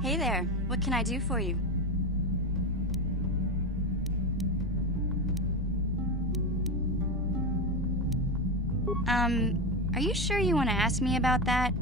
Hey there, what can I do for you? Are you sure you want to ask me about that?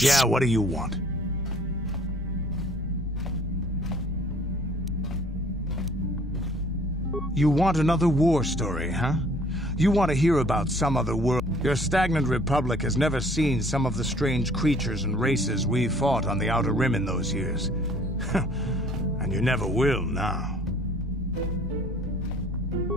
Yeah, what do you want? You want another war story, huh? You want to hear about some other world. Your stagnant republic has never seen some of the strange creatures and races we fought on the Outer Rim in those years. And you never will now.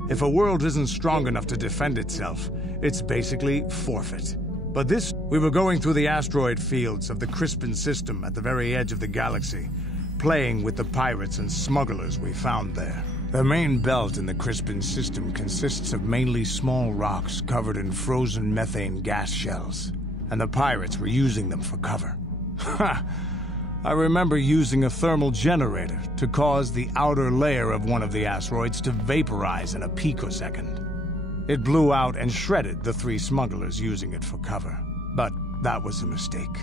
If a world isn't strong enough to defend itself, it's basically forfeit. But we were going through the asteroid fields of the Crispin system at the very edge of the galaxy, playing with the pirates and smugglers we found there. The main belt in the Crispin system consists of mainly small rocks covered in frozen methane gas shells, and the pirates were using them for cover. Ha! I remember using a thermal generator to cause the outer layer of one of the asteroids to vaporize in a picosecond. It blew out and shredded the 3 smugglers using it for cover. But that was a mistake.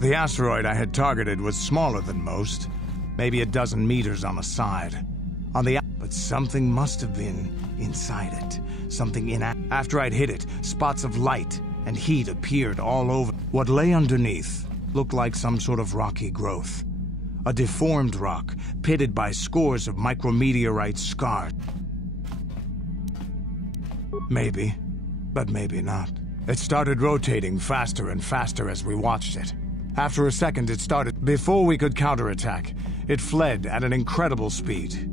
The asteroid I had targeted was smaller than most, maybe a dozen meters on a side. But something must have been inside it. After I'd hit it, spots of light and heat appeared all over. What lay underneath looked like some sort of rocky growth. A deformed rock, pitted by scores of micrometeorite scars. Maybe, but maybe not. It started rotating faster and faster as we watched it. After a second, it started. Before we could counterattack, it fled at an incredible speed.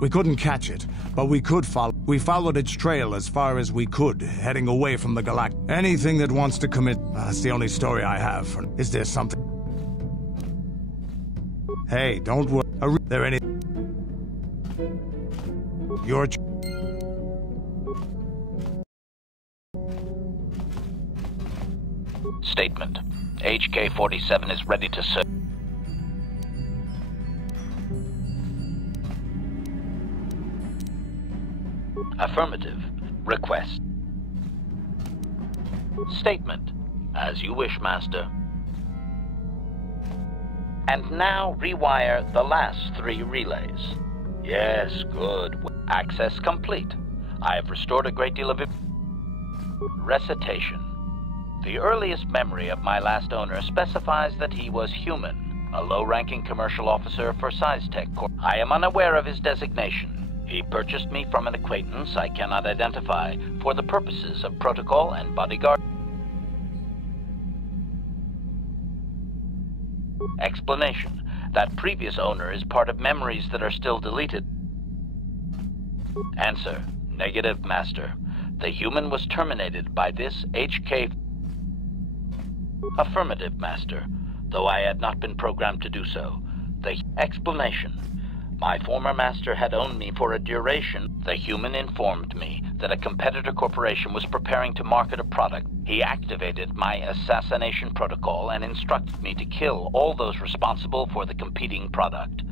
We couldn't catch it, but we could follow. We followed its trail as far as we could, heading away from the galactic. Anything that wants to commit. That's the only story I have. Is there something? Hey, don't worry. There any? Your. Statement. HK-47 is ready to serve. Affirmative. Request. Statement. As you wish, Master. And now rewire the last 3 relays. Yes, good. Access complete. I have restored a great deal of recitation. The earliest memory of my last owner specifies that he was human, a low-ranking commercial officer for SciTech Corp. I am unaware of his designation. He purchased me from an acquaintance I cannot identify for the purposes of protocol and bodyguard. Explanation. That previous owner is part of memories that are still deleted. Answer. Negative, Master. The human was terminated by this HK... Affirmative, Master, though I had not been programmed to do so. The explanation. My former master had owned me for a duration. The human informed me that a competitor corporation was preparing to market a product. He activated my assassination protocol and instructed me to kill all those responsible for the competing product.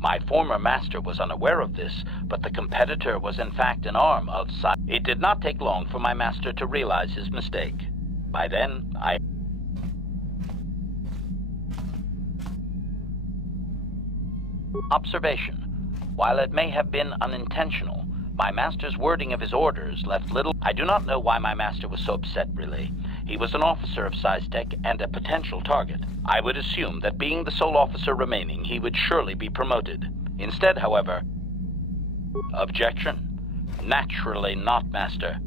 My former master was unaware of this, but the competitor was in fact an arm of Psy. It did not take long for my master to realize his mistake. By then, Observation. While it may have been unintentional, my master's wording of his orders left little... I do not know why my master was so upset, really. He was an officer of SciTech and a potential target. I would assume that being the sole officer remaining, he would surely be promoted. Instead, however... Objection. Naturally not, Master.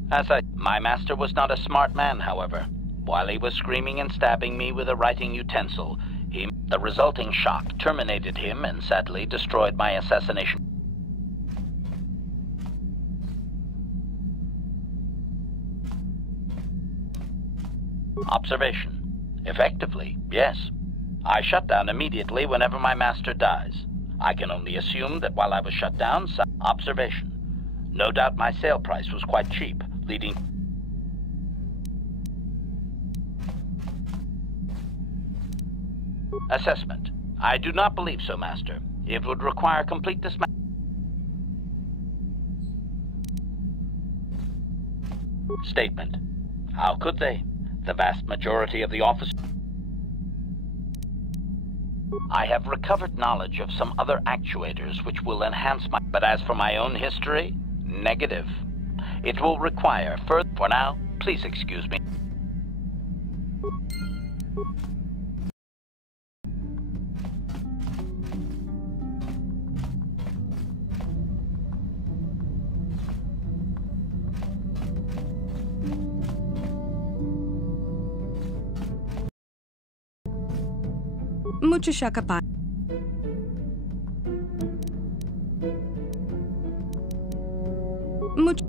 My master was not a smart man, however. While he was screaming and stabbing me with a writing utensil, the resulting shock terminated him and sadly destroyed my assassination. Observation. Effectively, yes. I shut down immediately whenever my master dies. I can only assume that while I was shut down, observation. No doubt my sale price was quite cheap, leading... Assessment. I do not believe so, Master. It would require complete dismantling. Statement. How could they? The vast majority of the officers... I have recovered knowledge of some other actuators which will enhance my... But as for my own history, negative. It will require further... For now, please excuse me. Mucho shakapa. Mucho.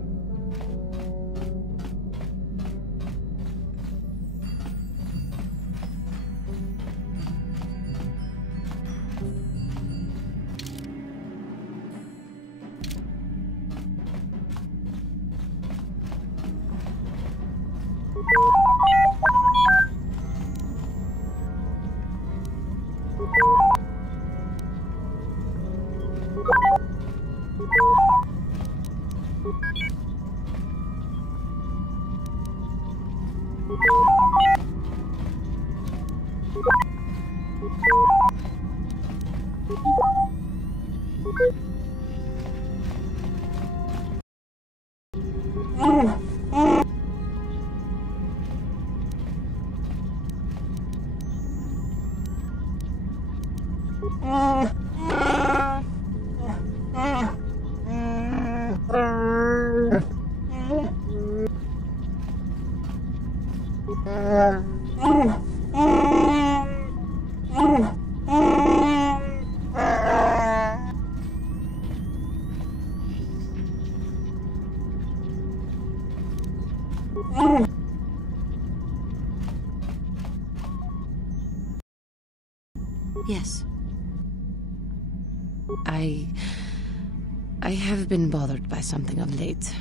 Yes. I have been bothered by something of late.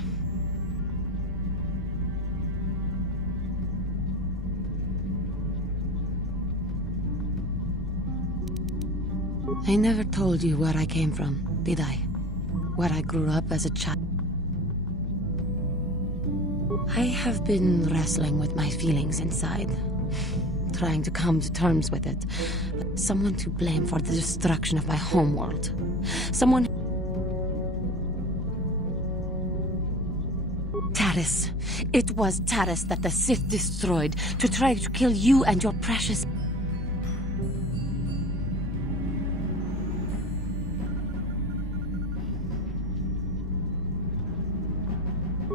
I never told you where I came from, did I? Where I grew up as a child. I have been wrestling with my feelings inside, trying to come to terms with it. But someone to blame for the destruction of my homeworld. Someone... Taris. It was Taris that the Sith destroyed to try to kill you and your precious...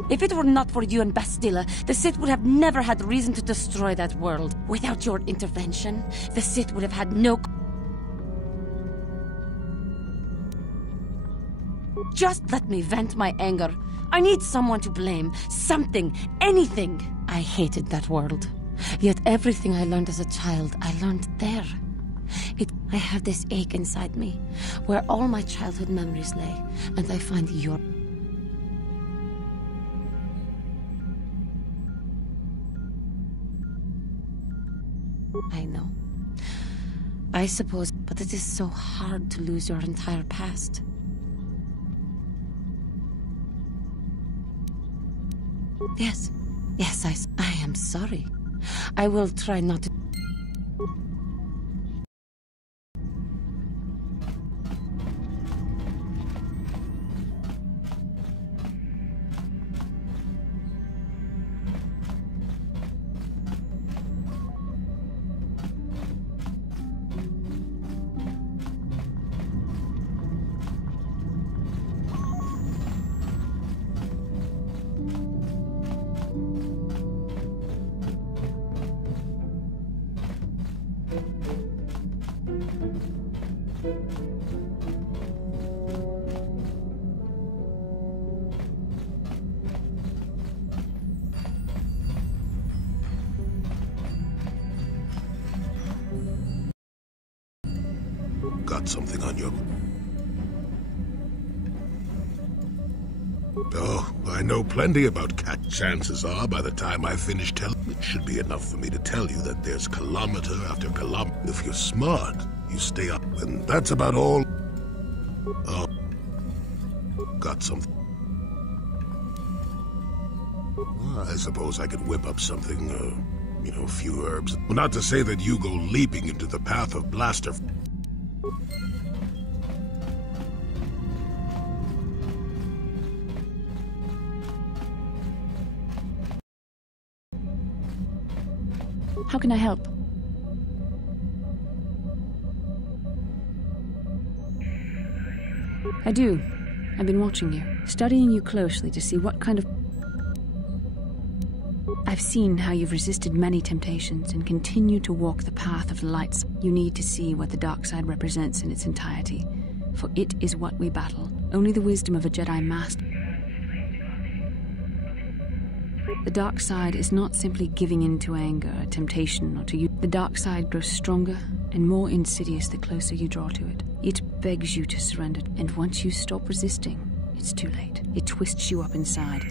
If it were not for you and Bastila, the Sith would have never had reason to destroy that world. Without your intervention, the Sith would have had no... Just let me vent my anger. I need someone to blame. Something. Anything. I hated that world. Yet everything I learned as a child, I learned there. I have this ache inside me, where all my childhood memories lay, and I find your... I know. I suppose, but it is so hard to lose your entire past. Yes. Yes, I am sorry. I will try not to... Got something on you? Oh, I know plenty about cat. Chances are, by the time I finish telling, it should be enough for me to tell you that there's kilometer after kilometer. If you're smart, you stay up, and that's about all. Oh, got something. Well, I suppose I could whip up something, a few herbs. Well, not to say that you go leaping into the path of blaster. How can I help? I do. I've been watching you, studying you closely to see what kind of... I've seen how you've resisted many temptations and continue to walk the path of the lights. You need to see what the dark side represents in its entirety, for it is what we battle. Only the wisdom of a Jedi master. The dark side is not simply giving in to anger, or temptation, or to you. The dark side grows stronger and more insidious the closer you draw to it. It begs you to surrender, and once you stop resisting, it's too late. It twists you up inside.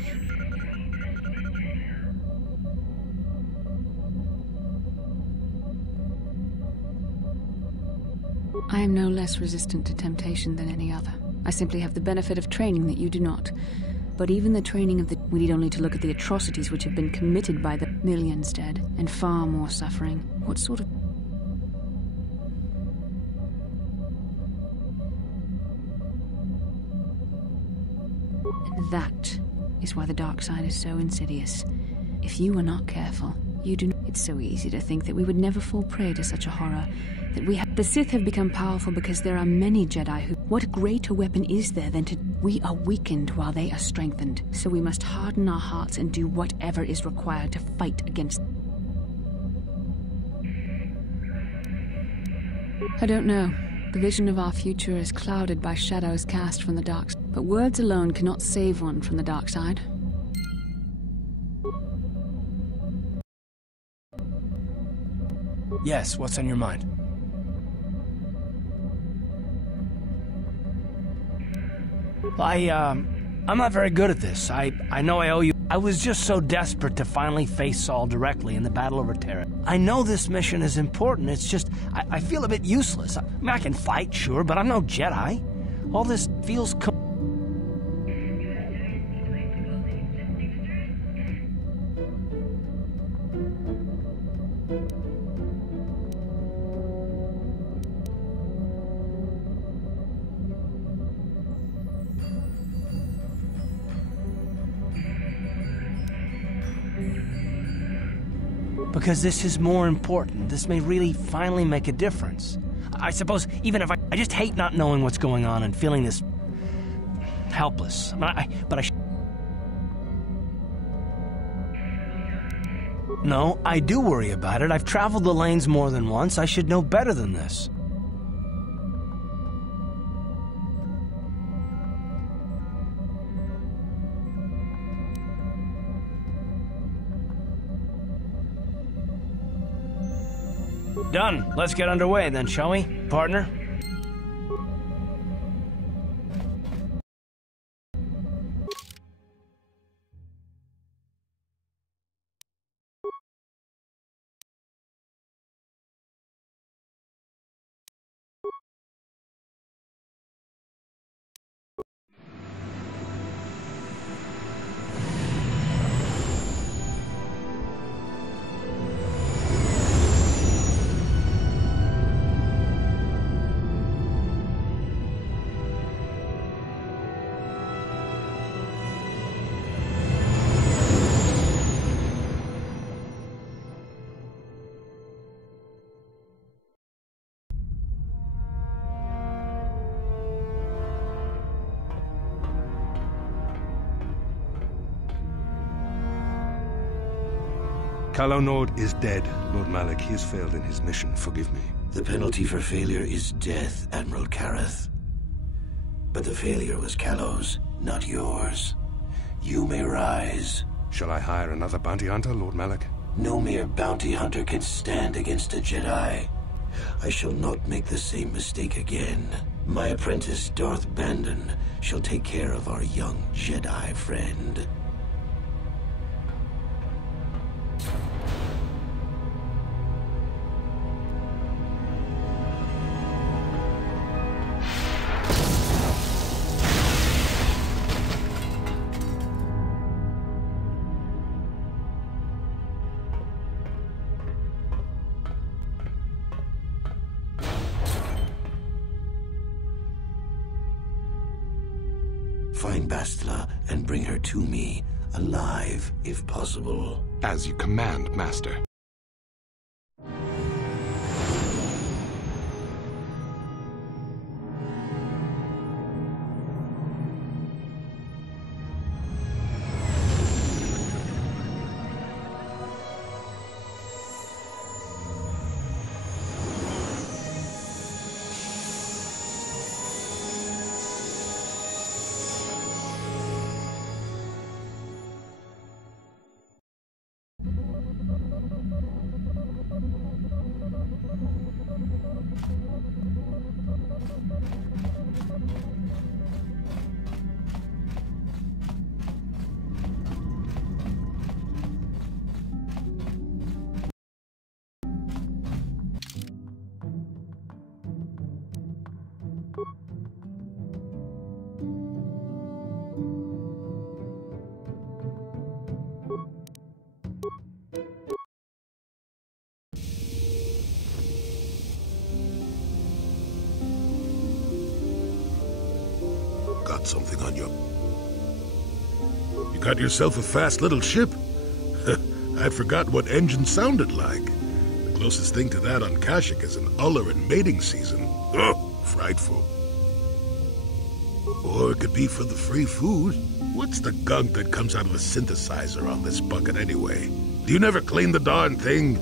I am no less resistant to temptation than any other. I simply have the benefit of training that you do not. But even the training of the... We need only to look at the atrocities which have been committed by the millions dead, and far more suffering. What sort of... And that is why the dark side is so insidious. If you are not careful, you do not... It's so easy to think that we would never fall prey to such a horror. That we have... The Sith have become powerful because there are many Jedi who... What greater weapon is there than to... We are weakened while they are strengthened. So we must harden our hearts and do whatever is required to fight against... I don't know. The vision of our future is clouded by shadows cast from the dark side. But words alone cannot save one from the dark side. Yes, what's on your mind? I'm not very good at this. I know I owe you. I was just so desperate to finally face Saul directly in the battle over Terra. I know this mission is important, it's just, I feel a bit useless. I mean, I can fight, sure, but I'm no Jedi. All this feels... Because this is more important. This may really finally make a difference. I suppose even if I just hate not knowing what's going on and feeling this helpless. No, I do worry about it. I've traveled the lanes more than once. I should know better than this. Done. Let's get underway then, shall we, partner? Calo Nord is dead, Lord Malik. He has failed in his mission. Forgive me. The penalty for failure is death, Admiral Kareth. But the failure was Calo's, not yours. You may rise. Shall I hire another bounty hunter, Lord Malik? No mere bounty hunter can stand against a Jedi. I shall not make the same mistake again. My apprentice, Darth Bandon, shall take care of our young Jedi friend. Find Bastila and bring her to me, alive, if possible. As you command, Master. Got something on you. You got yourself a fast little ship? I'd forgotten what engine sounded like. The closest thing to that on Kashyyyk is an Uller in mating season. Oh, frightful. Or it could be for the free food. What's the gunk that comes out of a synthesizer on this bucket anyway? Do you never clean the darn thing?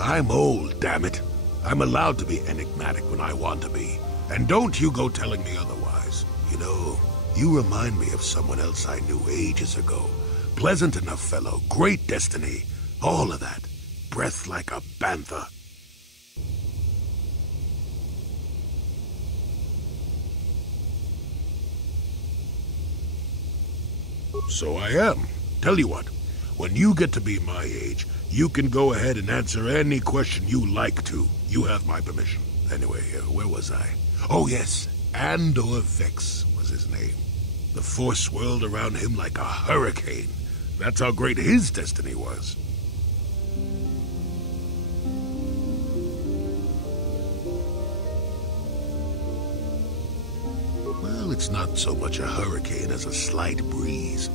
I'm old, damn it. I'm allowed to be enigmatic when I want to be. And don't you go telling me otherwise. You know, you remind me of someone else I knew ages ago. Pleasant enough fellow, great destiny. All of that. Breath like a bantha. So I am. Tell you what, when you get to be my age, you can go ahead and answer any question you like to. You have my permission. Anyway, where was I? Oh yes, Andor Vex was his name. The Force swirled around him like a hurricane. That's how great his destiny was. Well, it's not so much a hurricane as a slight breeze.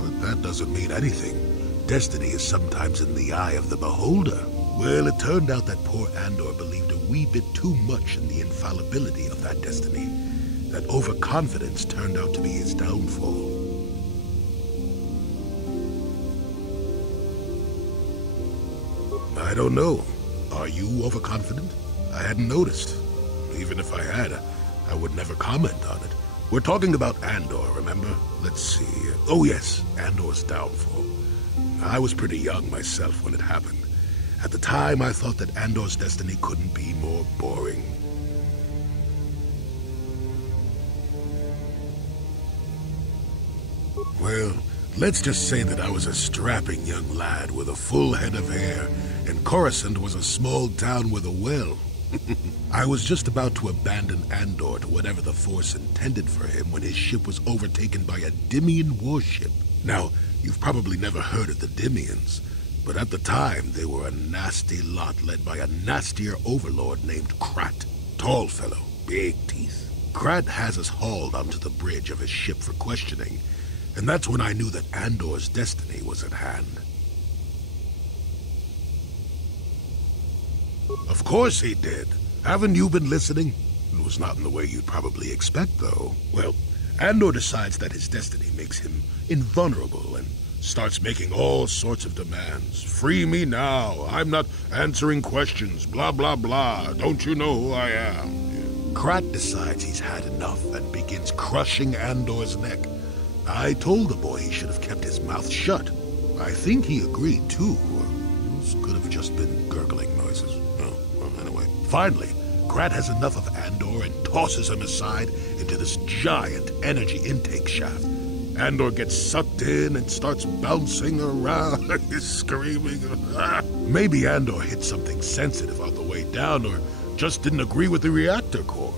But that doesn't mean anything. Destiny is sometimes in the eye of the beholder. Well, it turned out that poor Andor believed a wee bit too much in the infallibility of that destiny. That overconfidence turned out to be his downfall. I don't know. Are you overconfident? I hadn't noticed. Even if I had, I would never comment on it. We're talking about Andor, remember? Let's see. Oh yes, Andor's downfall. I was pretty young myself when it happened. At the time, I thought that Andor's destiny couldn't be more boring. Well, let's just say that I was a strapping young lad with a full head of hair, and Coruscant was a small town with a well. I was just about to abandon Andor to whatever the Force intended for him when his ship was overtaken by a Dimian warship. Now, you've probably never heard of the Dimians, but at the time they were a nasty lot led by a nastier overlord named Krat. Tall fellow, big teeth. Krat has us hauled onto the bridge of his ship for questioning, and that's when I knew that Andor's destiny was at hand. Of course he did. Haven't you been listening? It was not in the way you'd probably expect, though. Well, Andor decides that his destiny makes him invulnerable and starts making all sorts of demands. Free me now. I'm not answering questions. Blah, blah, blah. Don't you know who I am? Krat decides he's had enough and begins crushing Andor's neck. I told the boy he should have kept his mouth shut. I think he agreed, too. Those could have just been gurgling noises. Anyway, finally, Krat has enough of Andor and tosses him aside into this giant energy intake shaft. Andor gets sucked in and starts bouncing around, screaming. Maybe Andor hit something sensitive on the way down, or just didn't agree with the reactor core.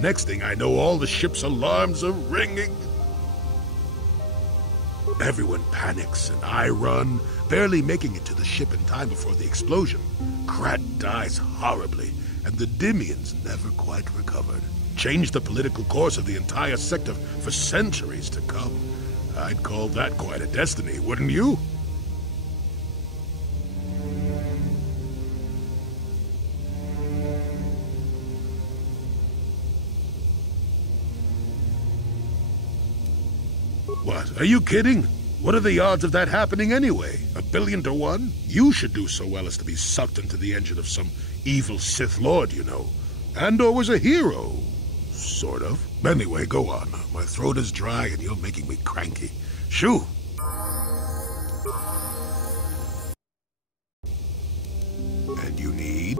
Next thing I know, all the ship's alarms are ringing. Everyone panics, and I run, barely making it to the ship in time before the explosion. Krat dies horribly, and the Dimians never quite recovered. Changed the political course of the entire sector for centuries to come. I'd call that quite a destiny, wouldn't you? What? Are you kidding? What are the odds of that happening anyway? 1,000,000,000 to 1? You should do so well as to be sucked into the engine of some evil Sith Lord, you know. Andor was a hero. Sort of. Anyway, go on. My throat is dry and you're making me cranky. Shoo! And you need?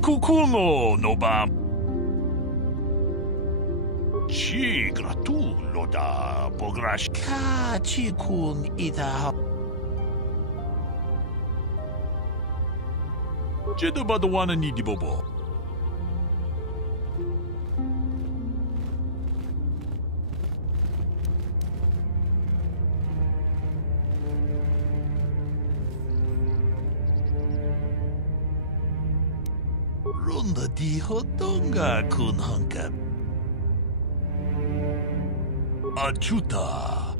Kukuno nobam. Ci gratulo da pogrash. Ka ci kun ida. Jedo badwana ni di bobo. Ronda di hodonga kun hanka. Achuta.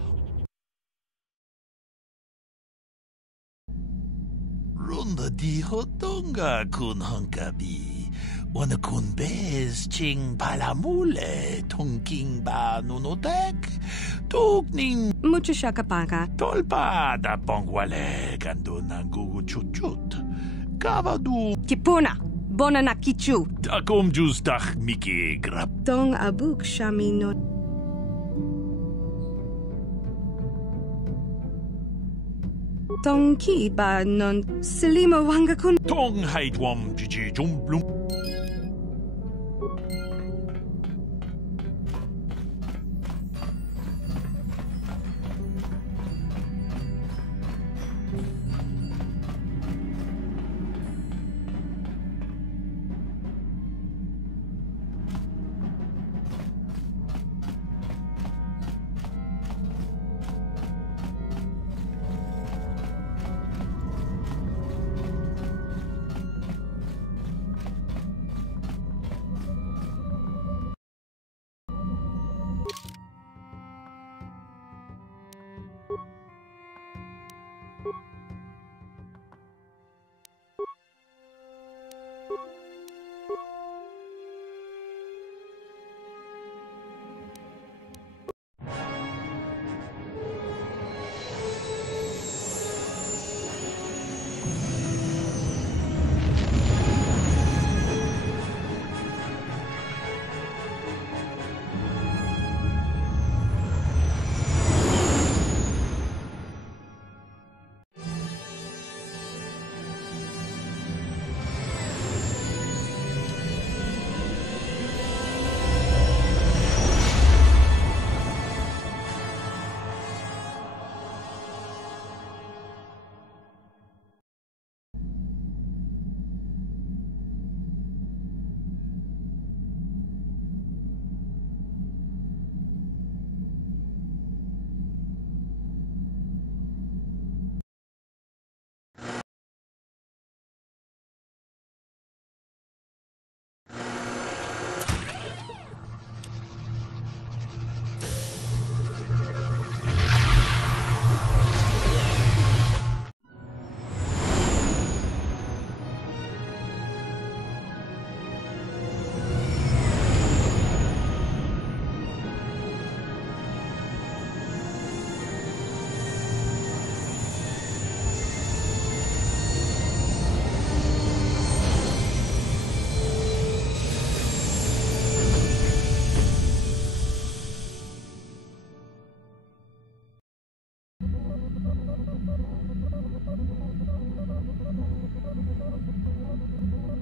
Ronda di hodonga kun hankabi. Wana kun bez ching palamule tongking ba nunotek. Tugning. Mucho shakapaka. Tolpa da pongwale kandunang gugu chut. Kavadu. Kipuna. Bona na kichu. Takom jus tak miki grab. Tong abuk shamino. Tong ki ba non silima wanga kun. Tong haidwam jiji jumblum.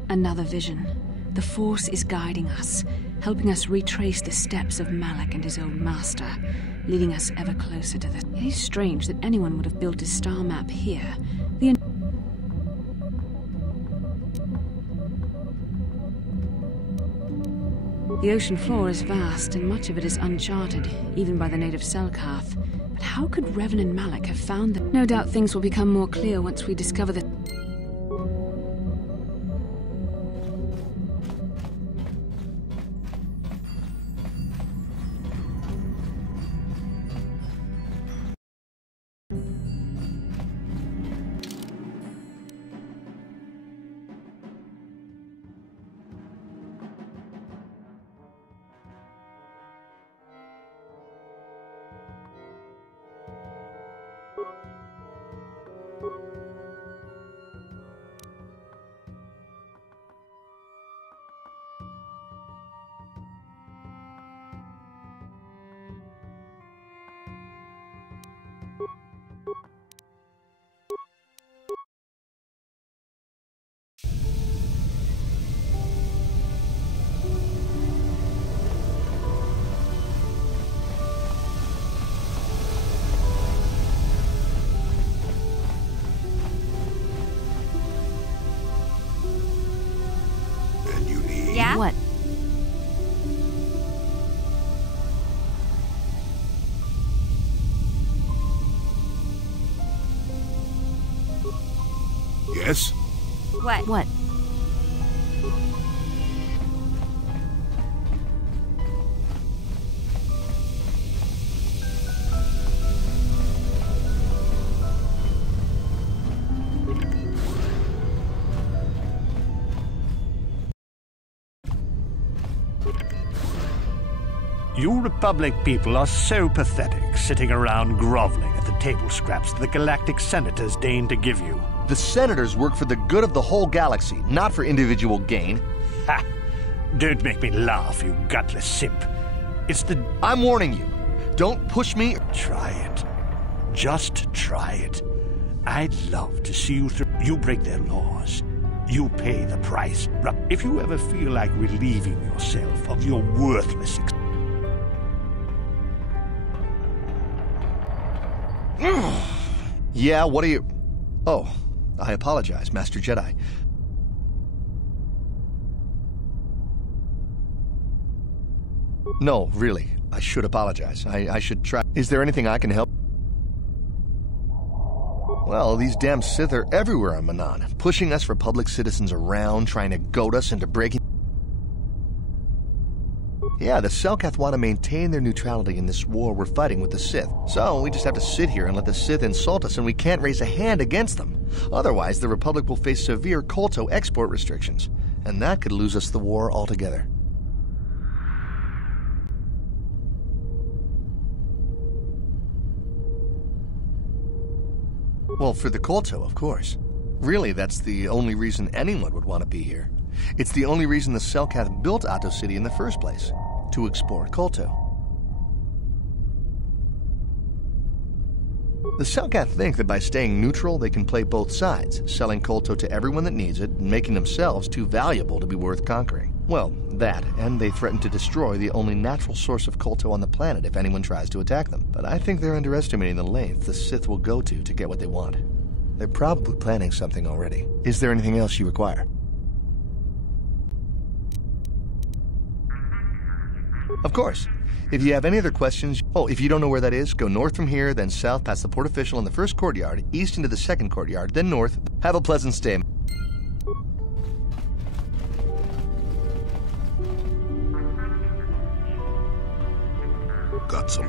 Another vision. The Force is guiding us, helping us retrace the steps of Malak and his old master, leading us ever closer to the... It is strange that anyone would have built a star map here. The ocean floor is vast, and much of it is uncharted, even by the native Selkath. But how could Revan and Malak have found them? No doubt things will become more clear once we discover the... Yeah? What? Yes? What? What? You Republic people are so pathetic, sitting around groveling at the table scraps the galactic senators deign to give you. The senators work for the good of the whole galaxy, not for individual gain. Ha! Don't make me laugh, you gutless simp. It's the... I'm warning you. Don't push me. Try it. Just try it. I'd love to see you through. You break their laws. You pay the price. If you ever feel like relieving yourself of your worthless... Yeah, what are you... Oh, I apologize, Master Jedi. No, really, I should apologize. I should try... Is there anything I can help? Well, these damn Sith are everywhere on Manan, pushing us Republic citizens around, trying to goad us into breaking... Yeah, the Selkath want to maintain their neutrality in this war we're fighting with the Sith. So we just have to sit here and let the Sith insult us, and we can't raise a hand against them. Otherwise, the Republic will face severe Kolto export restrictions, and that could lose us the war altogether. Well, for the Kolto, of course. Really, that's the only reason anyone would want to be here. It's the only reason the Selkath built Ahto City in the first place, to explore Kolto. The Selkath think that by staying neutral, they can play both sides, selling Kolto to everyone that needs it, and making themselves too valuable to be worth conquering. Well, that, and they threaten to destroy the only natural source of Kolto on the planet if anyone tries to attack them. But I think they're underestimating the length the Sith will go to get what they want. They're probably planning something already. Is there anything else you require? Of course. If you have any other questions... Oh, if you don't know where that is, go north from here, then south past the port official in the first courtyard, east into the second courtyard, then north. Have a pleasant stay. Got some.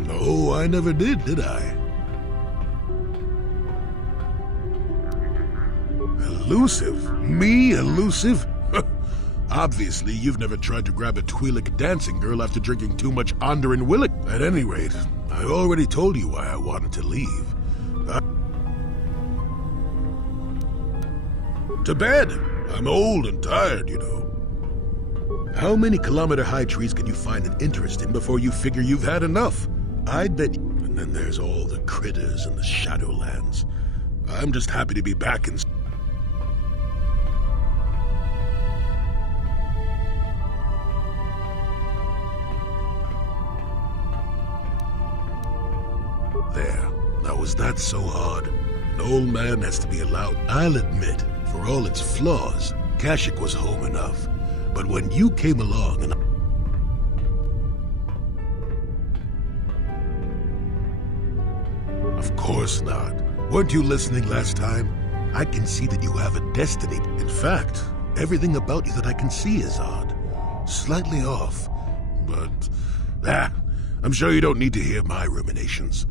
No, I never did I? Elusive? Me, elusive? Obviously, you've never tried to grab a Twi'lek dancing girl after drinking too much Onderan Willick. At any rate, I already told you why I wanted to leave. To bed! I'm old and tired, you know. How many kilometer-high trees can you find an interest in before you figure you've had enough? I'd bet... And then there's all the critters in the Shadowlands. I'm just happy to be back in... There. Now, was that so hard? An old man has to be allowed. I'll admit, for all its flaws, Kashyyyk was home enough. But when you came along and... Of course not. Weren't you listening last time? I can see that you have a destiny. In fact, everything about you that I can see is odd. Slightly off. But, I'm sure you don't need to hear my ruminations.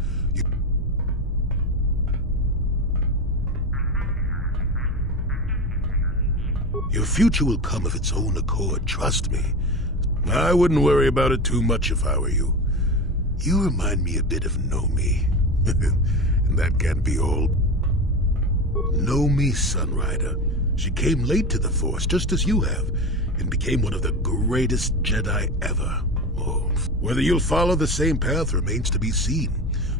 Your future will come of its own accord, trust me. I wouldn't worry about it too much if I were you. You remind me a bit of Nomi. And that can't be all. Nomi, Sunrider. She came late to the Force, just as you have, and became one of the greatest Jedi ever. Oh, whether you'll follow the same path remains to be seen.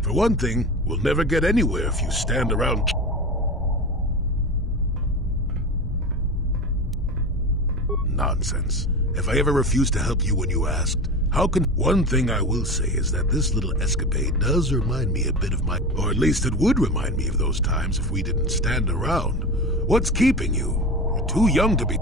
For one thing, we'll never get anywhere if you stand around... Nonsense. If I ever refused to help you when you asked, how can... One thing I will say is that this little escapade does remind me a bit of my... Or at least it would remind me of those times if we didn't stand around. What's keeping you? You're too young to be...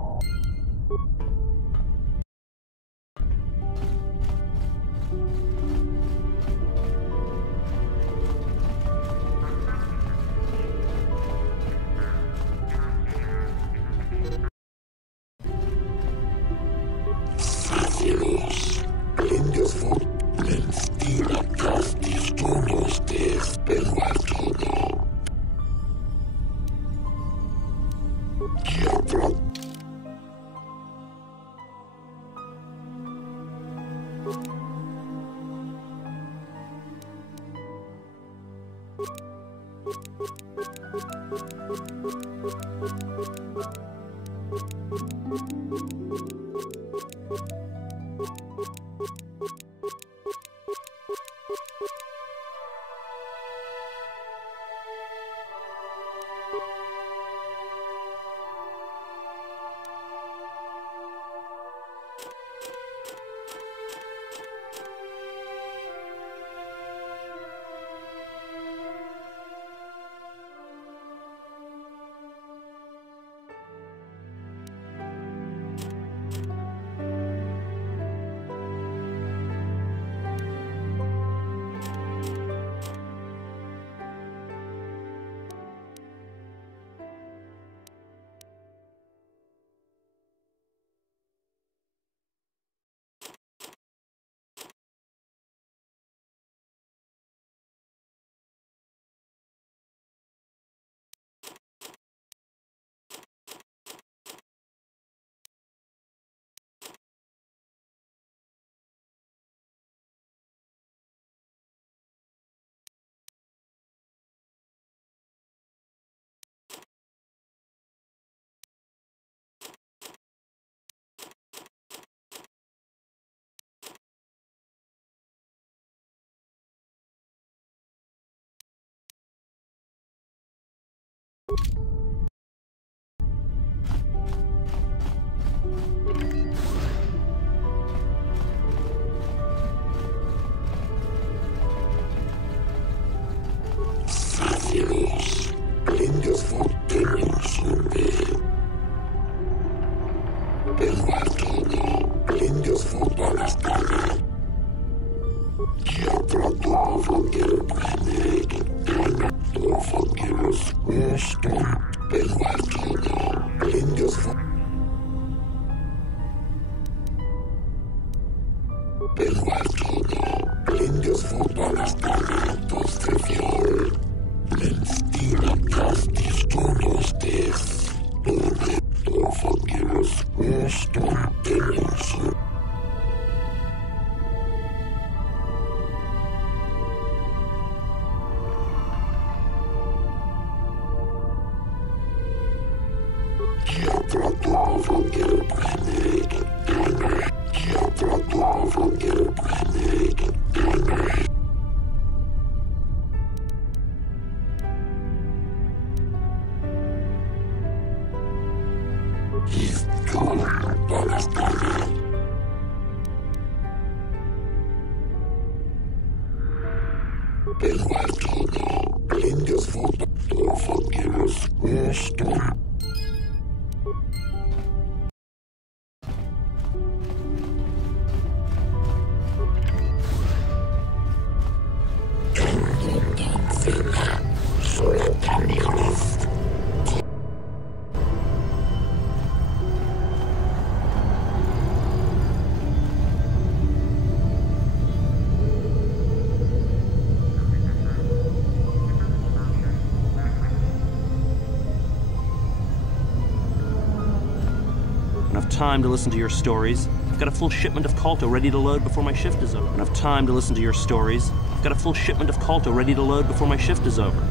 Enough time to listen to your stories. I've got a full shipment of Kotor ready to load before my shift is over. Enough time to listen to your stories. I've got a full shipment of Kotor ready to load before my shift is over.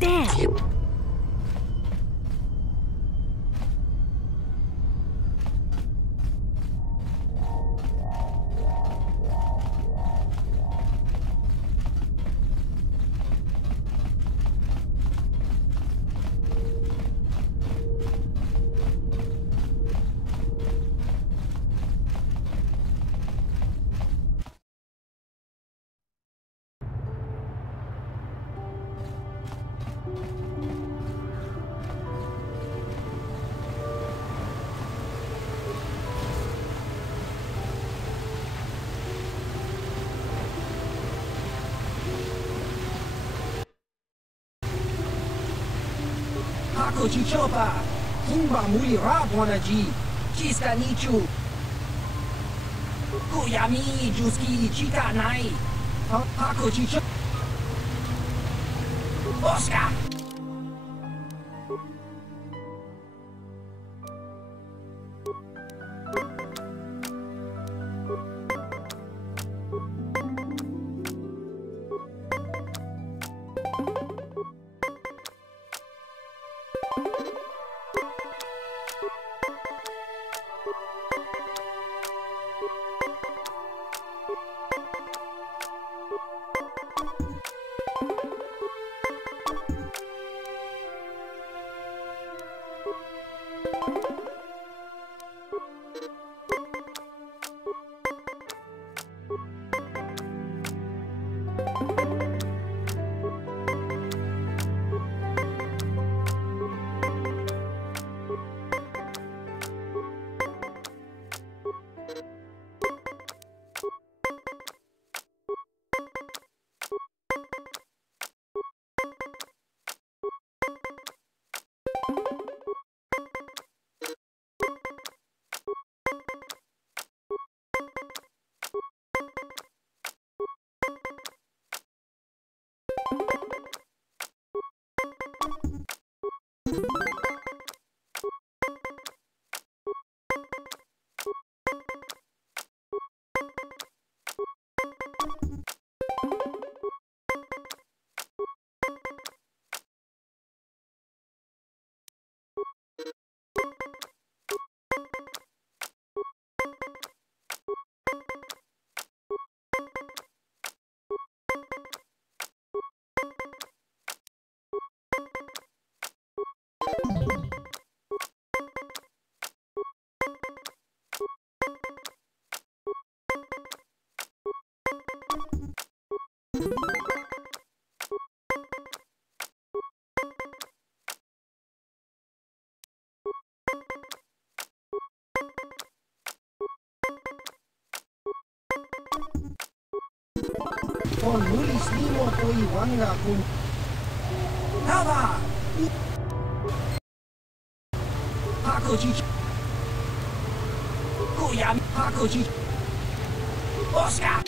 Damn! Hako Chichopa, Kimba Muli Rabwanaji, Chiska Nichu, Kuyami Juski Chika Nai, Hako Chichopa, Oscar. Kon mulis limo po iwanga kung Hava! Hakoji Kuyam Hakoji Oscar!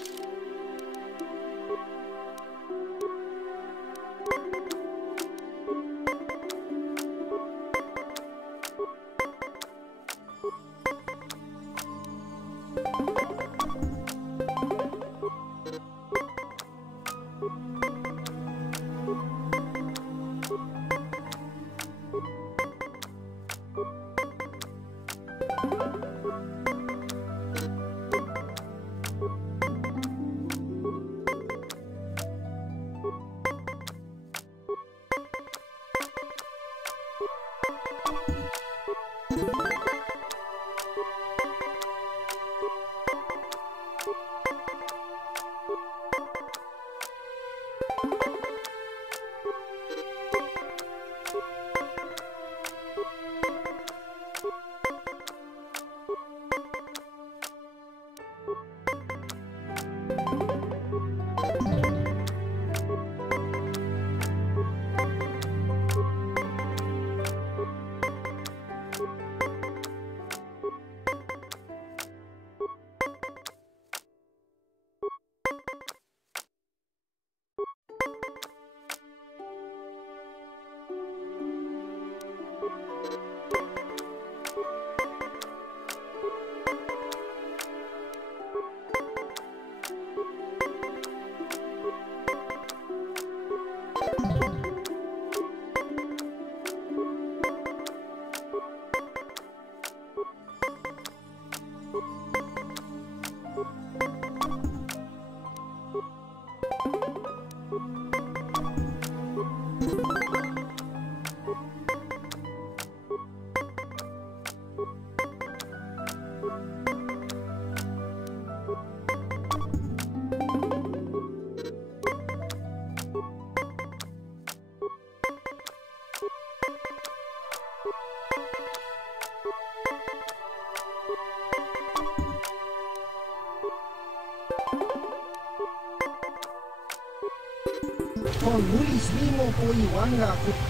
Kon mulis limo po iwanga kung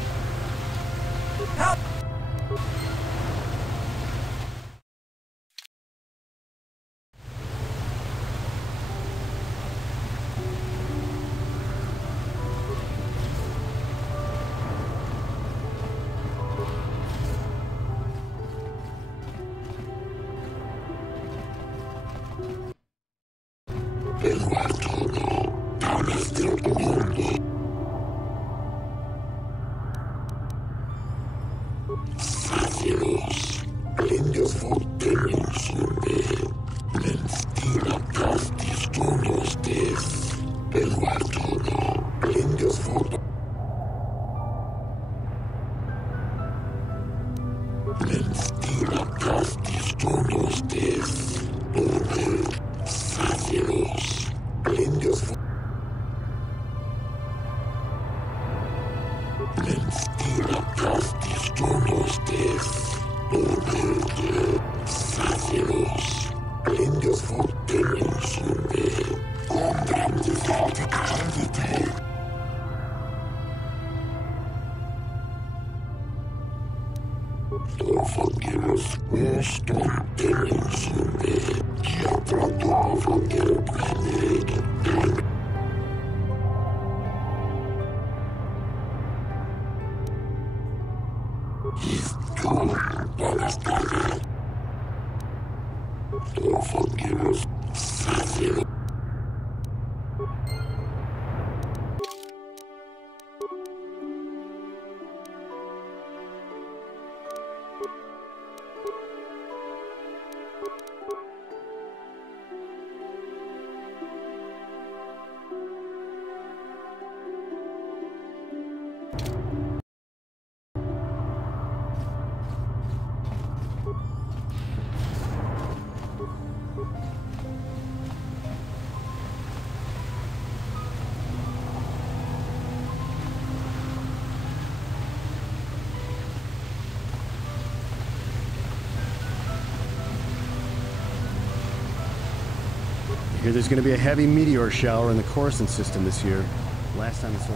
Here there's going to be a heavy meteor shower in the Coruscant system this year. Last time it's